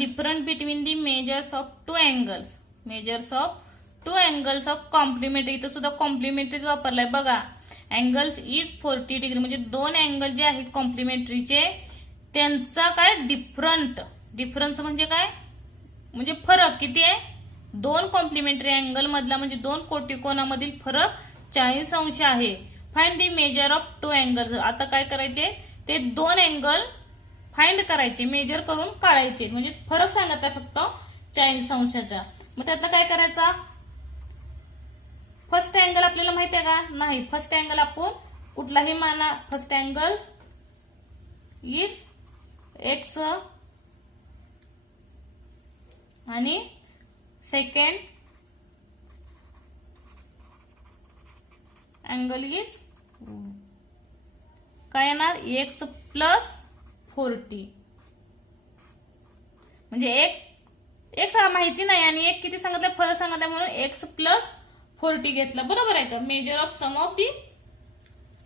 difference between the measures of two angles. Measures of two angles of complementary. इथं सुद्धा कॉम्प्लिमेंटरीच वापरलाय बघा. Angles is 40 degree म्हणजे दोन अँगल जे आहेत कॉम्प्लिमेंटरीचे त्यांचा काय डिफरन्स म्हणजे काय म्हणजे फरक किती आहे. दोन कॉम्प्लिमेंटरी अँगल मधला म्हणजे दोन कोटिकोनामधील फरक 40 अंश आहे. Find the measure of two angles. आता काय करायचे ते दोन अँगल फाइंड करायचे मेजर करून काढायचे म्हणजे फरक सांगत आहे फक्त 40 अंशाचा. मग त्यातला काय करायचा. फर्स्ट अँगल आपल्याला माहिती आहे का नाही. फर्स्ट अँगल आपण कुठलाही माना. फर्स्ट अँगल इज एक्स आणि सेकंड अँगल इज काय येणार एक्स प्लस 40 म्हणजे एक माहिती नाही आणि एक किती सांगितलं फरक सांगितलं म्हणून एक्स प्लस 40 घेतला. बरोबर आहे का. Measure of sum of the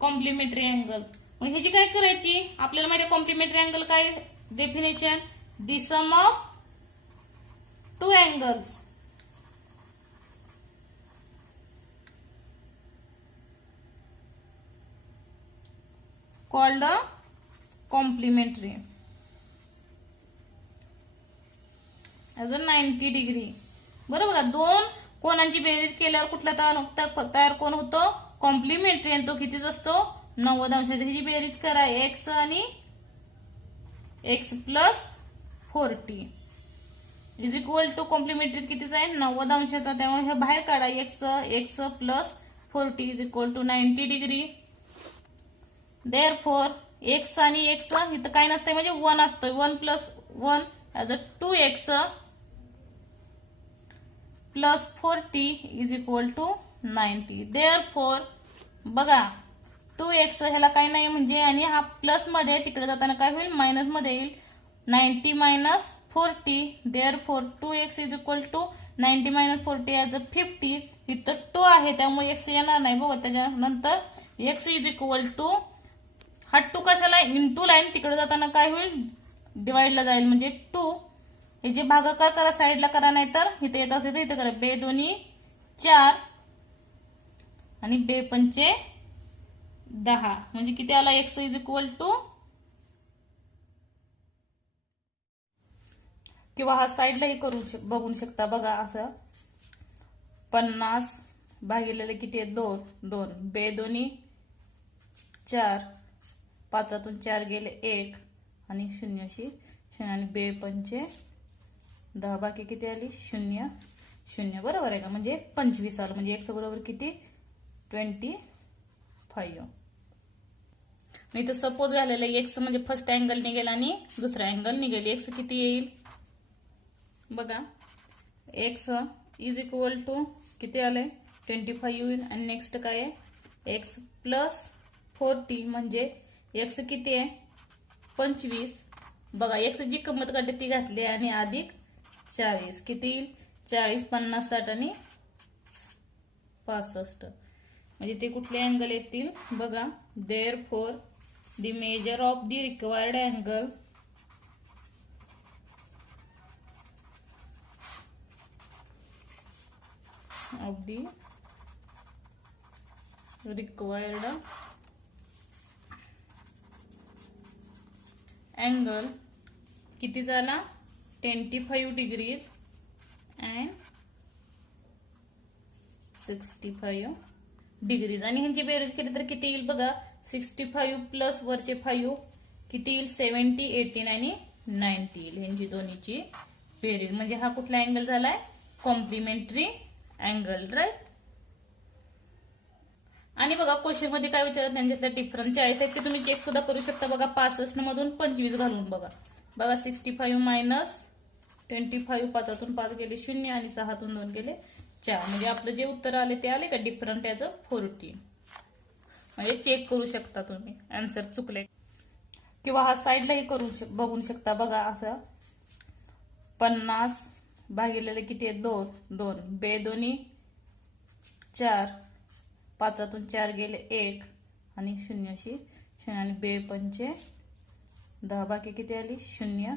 complementary angle. मग ह्याची काय करायची आपल्याला माहिती आहे कॉम्प्लिमेंटरी अँगल काय definition. The sum of two angles called complementary as a 90 degree. बरोबर का. दोन कोणांची बेरीज केल्यावर कुठला तयार कोण होतो कॉम्प्लिमेंटरी आणि तो कितीच असतो 90 अंशाची. ह्याची बेरीज करा एक्स आणि x plus 40 is equal to complementary कितीचा आहे 90 अंशाचा. त्यामुळे हे बाहेर काढा x plus 40 is equal to 90 degree. Therefore x आणि एक्स इथं काय नसतंय म्हणजे 1 असतोय. 1 plus 1 as a 2x plus 40 is equal to 90. Therefore बघा 2x ह्याला काय नाही म्हणजे आणि हा प्लस मध्ये तिकडे जाताना काय होईल मायनस मध्ये येईल. 90 minus 40 therefore 2x is equal to 90 minus 40 as a 50. इथं 2 आहे त्यामुळे x येणार नाही. बघा त्याच्यानंतर x इज इक्वल टू हा 2 कशाला इंटू लाईन तिकडे जाताना काय होईल डिवाइडला जाईल म्हणजे 2. हे जे भागाकार करा साईडला करा नाही तर इथे येत असेल तर इथे करा. बे दोन्ही 4 आणि बे पंचे 10 म्हणजे किती आला एक्स इज इक्वल टू किंवा हा साईडलाही करू बघू शकता. बघा असं 50 भागिलेले किती आहे 2 बे दोन्ही 4 5 4 गेले 1 आणि 0 0 आणि बे पंचे 10 बाकी किती आली 0 0. बरोबर आहे का म्हणजे 25 आलं म्हणजे एक्स बरोबर किती 25. नाही तर सपोज झालेलं एक्स म्हणजे फर्स्ट अँगल निघेल आणि दुसरा अँगल निघेल. एक्स किती येईल बघा एक्स इज इक्वल टू किती आलंय 25 येईल आणि नेक्स्ट काय आहे एक्स प्लस 40 म्हणजे एक्स किती आहे 25. बघा एक्स जी किंमत काढते ती घातली आणि अधिक 40 किती येईल 40 50 60 आणि 65 म्हणजे ते कुठले अँगल येतील बघा. Therefore the measure of the required angle of the required angle किती झाला 25 डिग्रीज अँड 65 डिग्रीज. आणि ह्यांची बेरीज केली तर किती येईल बघा 65 प्लस वरचे 5 किती येईल 70 18 आणि 90 येईल. ह्यांची दोन्हीची बेरीज म्हणजे हा कुठला अँगल झालाय कॉम्प्लिमेंटरी अँगल राईट. आणि बघा क्वेश्चन मध्ये काय विचारत त्यांच्यातल्या डिफरन्स 40 आहेत ते तुम्ही चेक सुद्धा करू शकता. बघा 65 मधून 25 घालून बघा 65 मायनस 25 5 5 गेले 0 आणि 6 2 गेले 4 म्हणजे आपलं जे उत्तर आले ते आले का डिफरंट याचं 40 म्हणजे चेक करू शकता तुम्ही आन्सर चुकले किंवा हा साईडलाही करू बघू शकता. बघा असं 50 भागिलेले किती आहे 2 बे दोन्ही 4 5 4 गेले 1 आणि 0 0 आणि बे पंचे 10 बाकी किती आली 0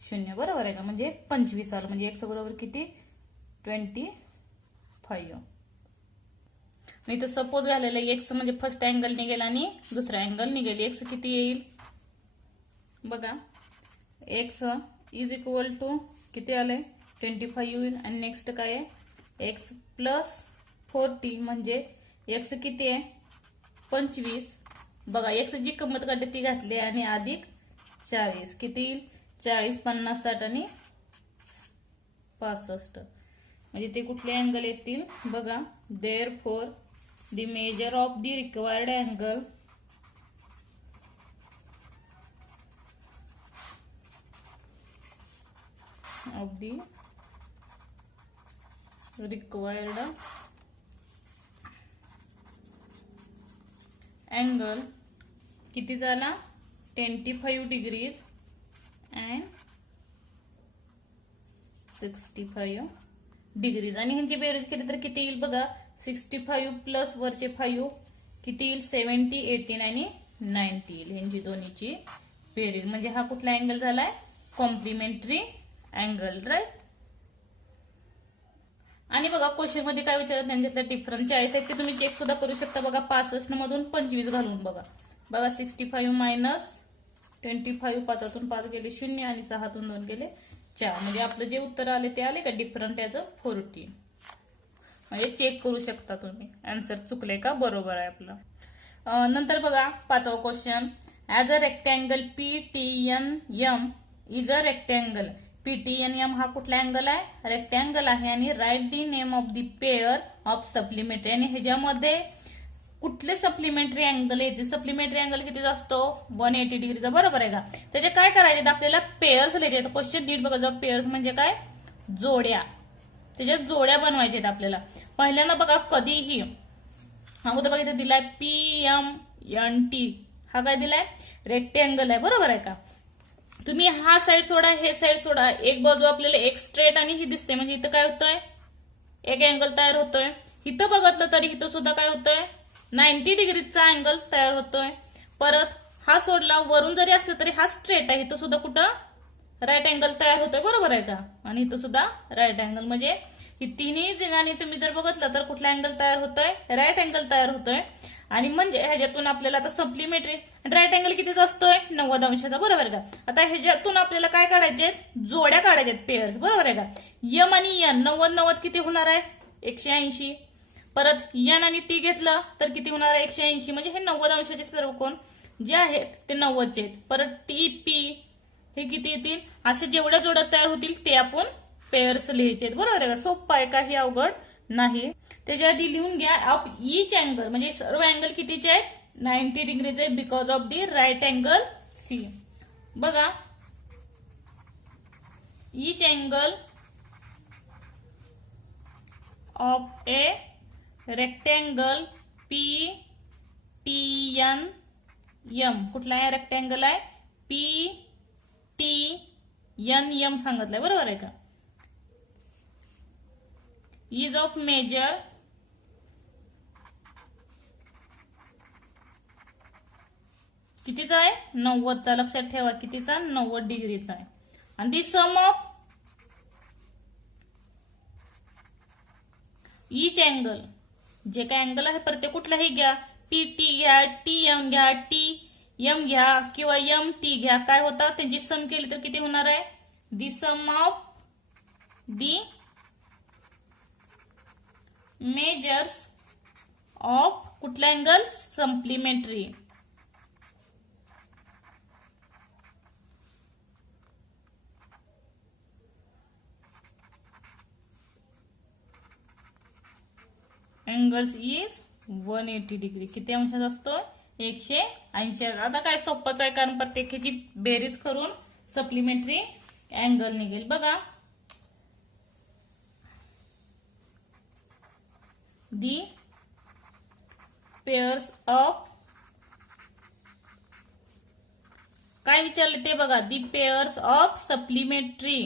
0 बरोबर आहे का, म्हणजे 25 आलं. म्हणजे x बरोबर किती 25. नाही तर सपोज झालेलं एक्स म्हणजे फर्स्ट अँगल निघेल आणि दुसरा अँगल निघेल. एक्स किती येईल बघा, एक्स इज इक्वल टू किती आलंय 25 येईल. आणि नेक्स्ट काय आहे एक्स प्लस 40 म्हणजे एक्स किती आहे 25. बघा एक्स जी किंमत काढते ती घातली आणि अधिक 40 किती येईल 40, 50, 60 आणि 65. म्हणजे ते कुठले अँगल येतील बघा. Therefore the measure of the required angle of the required angle किती झाला 25 डिग्रीज अँड 65 डिग्रीज. आणि ह्यांची बेरीज केली तर किती येईल बघा 65 प्लस वरचे 5 किती येईल 70, 18 आणि 90 येईल. ह्यांची दोन्हीची बेरीज. म्हणजे हा कुठला अँगल झालाय कॉम्प्लिमेंटरी अँगल, राईट. आणि बघा क्वेश्चन मध्ये काय विचारत त्यांच्यातल्या डिफरन्स आहेत ते तुम्ही चेक सुद्धा करू शकता बघा. 65 मधून 25 घालून बघा. 65 मायनस 25, 5तून 5 गेले 0 आणि 6तून 2 गेले 4. म्हणजे आपलं जे उत्तर आले ते आले का डिफरंट याच 40. म्हणजे चेक करू शकता तुम्ही आन्सर चुकले का बरोबर आहे आपलं. नंतर बघा 5वा question. As a rectangle PTNM is a rectangle. PTNM हा कुठला अँगल आहे रेक्टँगल आहे. आणि write the name of the pair of supplementary. आणि ह्याच्यामध्ये कुठले सप्लिमेंटरी अँगल येतील. सप्लिमेंटरी अँगल किती असतो 180 डिग्रीचा बरोबर आहे का. त्याचे काय करायचे आपल्याला पेअर्स लिहायचे. क्वेश्चन नीट बघा. जर पेअर्स म्हणजे काय जोड्या, त्याच्या जोड्या बनवायच्या आपल्याला. पहिल्यांदा बघा कधीही अगोदर बघा इथे दिलाय PMNT. हा काय दिलाय रेक्टँगल आहे बरोबर आहे का. तुम्ही हा साइड सोडा हे साइड सोडा. एक बाजू आपल्याला एक स्ट्रेट आणि ही दिसते. म्हणजे इथं काय होतंय एक अँगल तयार होतोय. इथं बघितलं तरी इथं सुद्धा काय होतंय 90 डिग्रीचा अँगल तयार होतोय. परत हा सोडला वरून जरी असलं तरी हा स्ट्रेट आहे. इथं सुद्धा कुठं राईट अँगल तयार होतोय बरोबर आहे का. आणि इथं सुद्धा राईट अँगल. म्हणजे ही तिन्ही ठिकाणी तुम्ही जर बघितलं तर कुठला अँगल तयार होतोय राईट अँगल तयार होतोय. आणि म्हणजे ह्याच्यातून आपल्याला आता सप्लिमेंटरी राईट अँगल कितीचा असतोय 90 अंशाचा बरोबर आहे का. आता ह्याच्यातून आपल्याला काय काढायचे जोड्या काढायचे पेअर्स बरोबर आहे का. यम आणि एन 90 किती होणार आहे 180. परत एन आणि टी घेतलं तर किती होणार आहे 180. म्हणजे हे 90 अंशाचे सर्व कोण जे आहेत ते 90चे आहेत. परत TP हे किती येतील. असे जेवढ्या जोड्या तयार होतील ते आपण पेअर्स लिहायचे आहेत बरोबर आहे का. सोपं आहे काही अवघड नाही. त्याच्या आधी लिहून घ्या ऑफ ईच अँगल. म्हणजे सर्व अँगल कितीचे आहेत 90 डिग्रीचे because of the right angle C. बघा each angle of a rectangle PTNM. कुठला आहे रेक्टँगल आहे PTNM सांगितलंय बरोबर आहे का. इज ऑफ मेजर कितीचा आहे 90चा. लक्षात ठेवा कितीचा 90 डिग्रीचा आहे. आणि दी सम ऑफ ईच अँगल जे काय अँगल आहे प्रत्येक कुठलाही घ्या PT घ्या TM घ्या TM घ्या किंवा MT घ्या. काय होता त्यांची सम केली तर किती होणार आहे दी sum of the measures of कुठला angle supplementary. Angles is 180 degree. किती अंशाचा असतो 180. आता काय सोपंच आहे कारण प्रत्येकाची बेरीज करून सप्लिमेंटरी अँगल निघेल. बघा दी पेअर्स ऑफ काय विचारले ते बघा. दी पेअर्स ऑफ सप्लिमेंटरी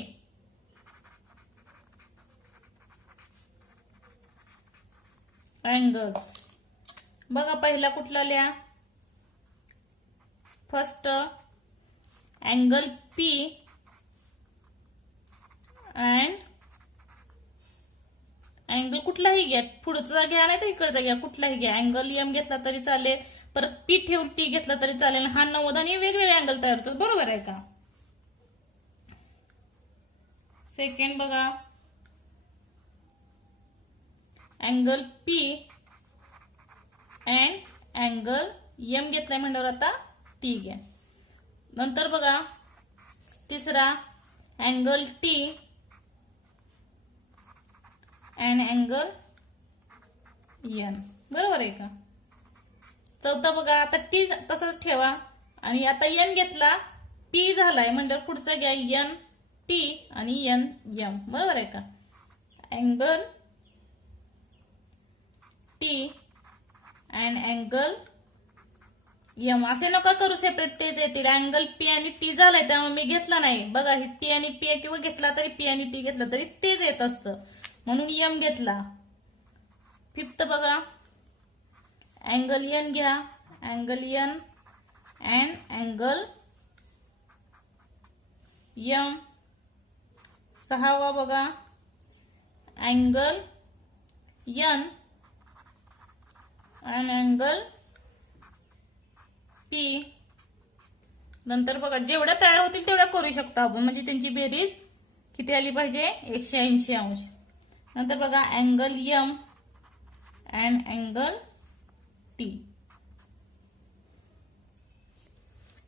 अँगल्स. बघा पहिला कुठला लिहा first angle P and angle कुठलाही घ्या, पुढचा घ्या नाही तर इकडचा घ्या, कुठलाही घ्या. अँगल एम घेतला तरी चालेल, परत पी ठेवून टी घेतला तरी चालेल. हा 90 आणि वेगवेगळे अँगल तयार होतात. बरोबर आहे का? सेकंड बघा, angle P and angle M घेतलाय म्हणल्यावर आता टी घ्या. नंतर बघा तिसरा, angle T and angle N. बरोबर आहे का? चौथा बघा, आता टी तसंच ठेवा आणि आता एन घेतला, पी झालाय म्हणल्यावर पुढचा घ्या एन टी आणि एन एम. बरोबर आहे का? Angle T and angle M. असे नका करू सेपरेट, तेच येतील. अँगल पी आणि टी झालाय त्यामुळे मी घेतला नाही. बघा ही टी आणि पी किंवा घेतला तरी पी आणि टी घेतला तरी तेच येत असतं, म्हणून एम घेतला. फिफ्थ बघा, अँगल एन घ्या, angle N and angle M. सहावा बघा, angle N and angle P. नंतर बघा जेवढ्या तयार होतील तेवढ्या करू शकतो आपण, म्हणजे त्यांची बेरीज किती आली पाहिजे? 180 अंश. नंतर बघा angle M and angle T.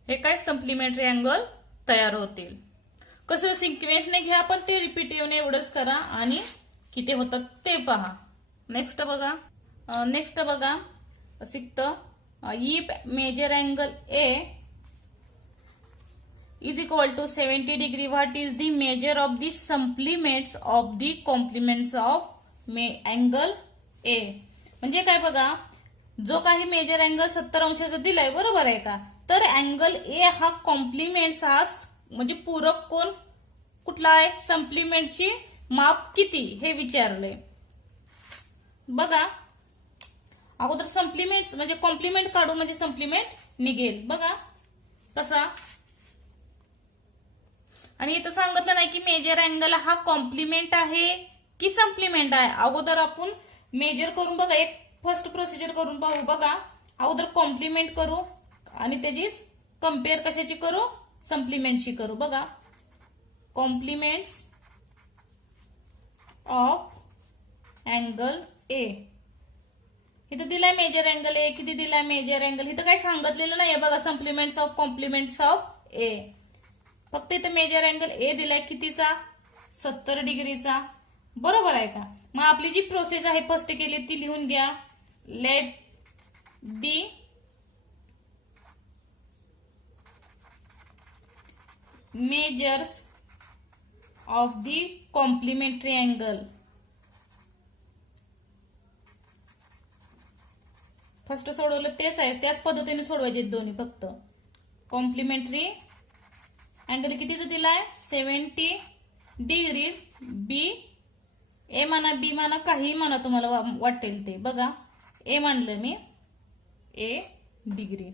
हे काय सप्लिमेंटरी अँगल तयार होतील. कसं सिक्वेन्सने घ्या, पण ते रिपीटिव्हने एवढंच करा आणि किती होतात ते पहा. नेक्स्ट बघा शिकतं, if measure angle A is equal to 70 degree, what is the measure of the supplements of the complements of angle A. म्हणजे काय बघा, जो काही मेजर अँगल 70 अंशाचा दिलाय, बरोबर आहे का, तर अँगल ए हा कॉम्प्लिमेंट्स हा म्हणजे पूरक कोण कुठला आहे, सप्लिमेंटची माप किती हे विचारलंय. बघा अगोदर सप्लिमेंट म्हणजे कॉम्प्लिमेंट काढू, म्हणजे सप्लिमेंट निघेल. बघा कसा, आणि इथं सांगितलं नाही की मेजर अँगल हा कॉम्प्लिमेंट आहे की सप्लिमेंट आहे. अगोदर आपण मेजर करून बघा, एक फर्स्ट प्रोसिजर करून पाहू. बघा अगोदर कॉम्प्लिमेंट करू आणि त्याचीच कम्पेअर कशाची करू, सप्लिमेंटशी करू. बघा कॉम्प्लिमेंट्स ऑफ अँगल ए. इथं दिलाय मेजर अँगल ए, किती दिलाय मेजर अँगल, इथं काही सांगितलेलं नाहीये. बघा सप्लिमेंट्स ऑफ कॉम्प्लिमेंट्स ऑफ ए, फक्त इथं मेजर अँगल ए दिलाय कितीचा, 70 डिग्रीचा. बरोबर आहे का? मग आपली जी प्रोसेस आहे फर्स्ट केली ती लिहून घ्या. Let the measures of the complementary angle. First सोडवलं तेच आहे, त्याच पद्धतीने सोडवायचे दोन्ही. फक्त कॉम्प्लिमेंटरी अँगल कितीचा दिलाय, 70 डिग्री. बी ए म्हणा, बी म्हणा, काही म्हणा तुम्हाला वाटेल ते. बघा ए मानलं मी, ए डिग्री.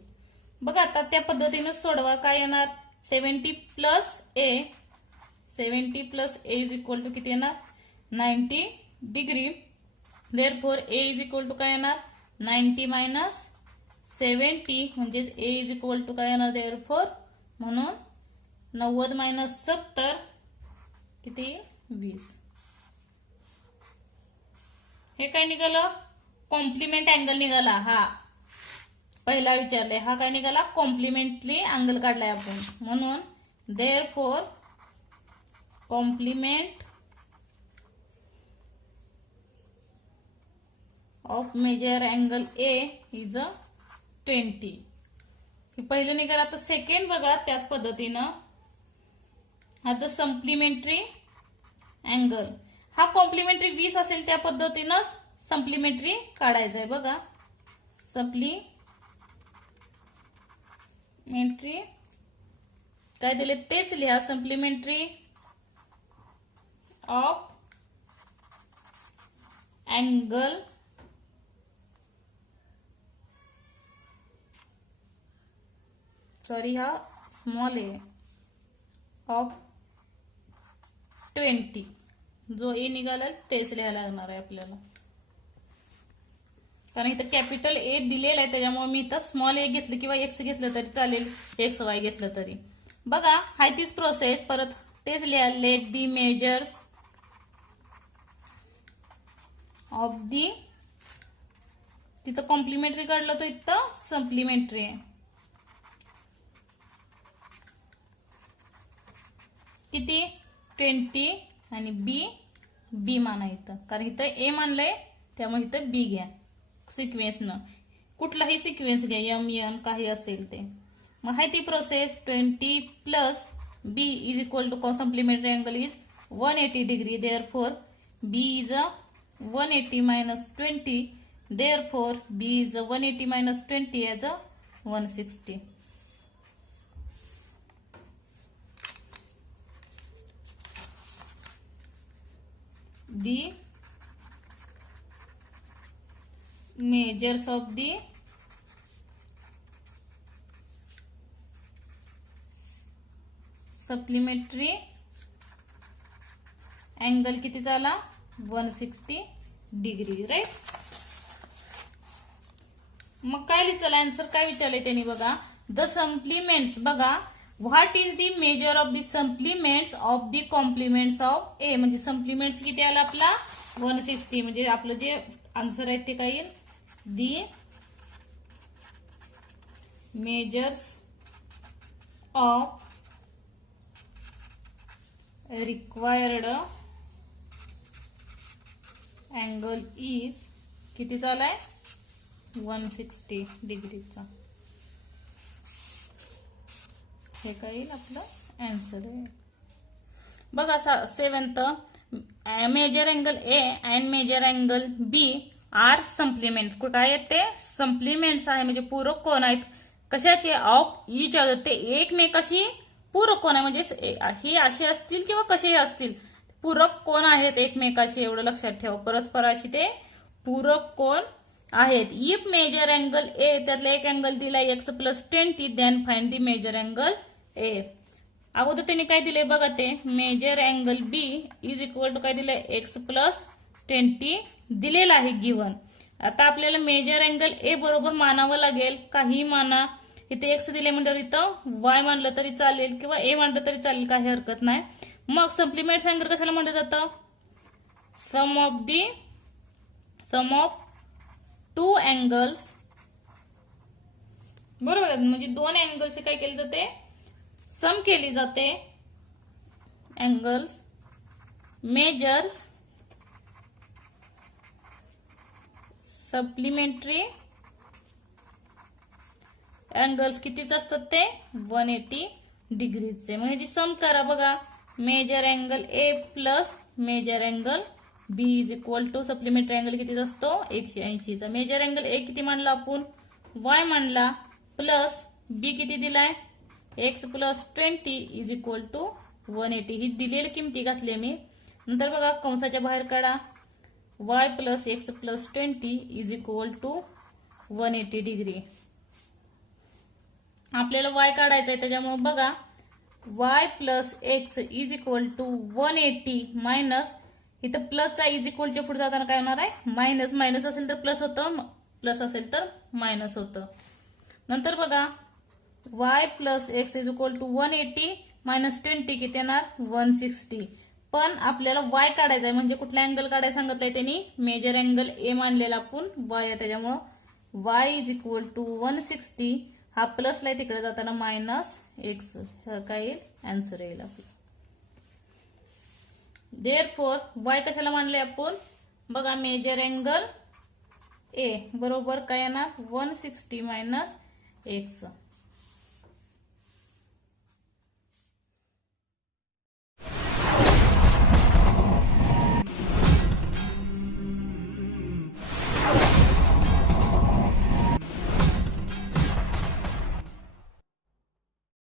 बघा आता त्या पद्धतीने सोडवा. काय येणार, 70 plus A, 70 plus A is equal to किती येणार, 90 degree. Therefore A is equal to काय येणार, 90 मायनस 70 म्हणजेच ए इज इक्वल टू काय येणार, देअरफॉर म्हणून 90 मायनस 70 किती, 20. हे काय निघालं, कॉम्प्लिमेंट अँगल निघाला. हा पहिला विचारलाय, हा काय निघाला, कॉम्प्लिमेंटरी अँगल काढलाय आपण. म्हणून therefore complement of measure angle A is 20. हे पहिलं निघालं. आता सेकंड बघा त्याच पद्धतीनं. आता सप्लिमेंटरी अँगल हा कॉम्प्लिमेंटरी 20 असेल त्या पद्धतीनं सप्लिमेंटरी काढायचं आहे. बघा सप्लिमेंटरी काय दिले तेच लिहा. सप्लिमेंटरी ऑफ अँगल सॉरी हा स्मॉल ए ऑफ 20. जो ए निघाला तेच लिहायला लागणार आहे आपल्याला, कारण इथं कॅपिटल ए दिलेलं आहे त्याच्यामुळे मी इथं स्मॉल ए घेतलं किंवा एक्स घेतलं तरी चालेल, एक्स वाय घेतलं तरी. बघा हाय तीच प्रोसेस, परत तेच लिहा. लेट दी मेजर्स ऑफ दी, तिथं कॉम्प्लिमेंटरी काढलं तर इथं सप्लिमेंटरी आहे. किती 20 आणि बी माना इथं, कारण इथं ए मानलंय त्यामुळे इथं बी घ्या सिक्वेन्सनं. कुठलाही सिक्वेन्स घ्या, एम एन काही असेल ते. मग हाय ती process. 20 plus B is equal to complementary angle is 180 degree. Therefore B is 180 minus 20. Therefore, B is 180 minus 20 as a 160. The measures of the supplementary angle किती झाला 160 डिग्री. राईट. मग काय लिहिलं आन्सर, काय विचारले त्यांनी बघा. द सप्लिमेंट्स, बघा what is the measure of the supplements of the complements of A. म्हणजे सप्लिमेंट्स किती आला आपला 160. म्हणजे आपलं जे आन्सर आहे ते काय येईल, the measures of required angle is किती झालाय 160 डिग्रीचा. हे काय येईल आपलं आन्सर आहे. बघा 7th, measure angle A and measure angle B are supplement. काय आहेत ते सप्लिमेंट्स आहे, म्हणजे पूरक कोण आहेत. कशाचे ऑफ इच अदर, ते एकमेकाशी पूरक कोण आहे. म्हणजे ही अशी असतील किंवा कसेही असतील, पूरक कोण आहेत एकमेकाशी, एवढं लक्षात ठेवा. परस्पराशी ते पूरक कोण आहेत. इफ मेजर अँगल ए, त्यातला एक अँगल दिलाय x plus 20, then find the measure angle A. अगोदर त्यांनी काय दिले बघा, ते measure angle B is equal to काय दिलंय एक्स प्लस 20 दिलेलं आहे गिव्हन. आता आपल्याला मेजर अँगल ए बरोबर मानावं लागेल, काही माना. इथे एक्स दिले म्हणजे इथं वाय मानलं तरी चालेल किंवा ए मानलं तरी चालेल, काही हरकत नाही. मग सप्लिमेंट अँगल कशाला म्हटलं जातं, सम ऑफ टू अँगल्स. बरोबर, म्हणजे दोन अँगल्स काय केले जाते, सम केली जाते. अँगल्स मेजर्स सप्लिमेंटरी अँगल्स कितीच असतात ते 180 डिग्रीचे. मग ह्याची सम करा बघा. Measure angle A plus measure angle B is equal to supplementary angle कितीच असतो 180चा. मेजर अँगल ए किती मानला आपण वाय मानला, प्लस बी किती दिलाय x plus 20 is equal to 180. ही दिलेली किमती घातली मी. नंतर बघा कंसाच्या बाहेर काढा, y plus x plus 20 is equal to 180 degree. आपल्याला वाय काढायचा आहे त्याच्यामुळे बघा y plus x is equal to 180 minus, इथं प्लसचा इज इक्वलच्या पुढे जाताना काय होणार आहे मायनस. मायनस असेल तर प्लस होतं, प्लस असेल तर मायनस होतं. नंतर बघा y plus x is equal to 180 minus 20 किती येणार 160. पण आपल्याला वाय काढायचा आहे, म्हणजे कुठला अँगल काढायला सांगितलंय त्यांनी, मेजर अँगल ए मानलेला आपण वाय आहे, त्याच्यामुळं वाय इज इक्वल टू 160. हा प्लसला आहे तिकडे जाताना मायनस एक्स, काय येईल आन्सर येईल आपलं. देअरफॉर वाय कशाला मानले आपण बघा, मेजर अँगल ए बरोबर काय येणार 160 मायनस एक्स.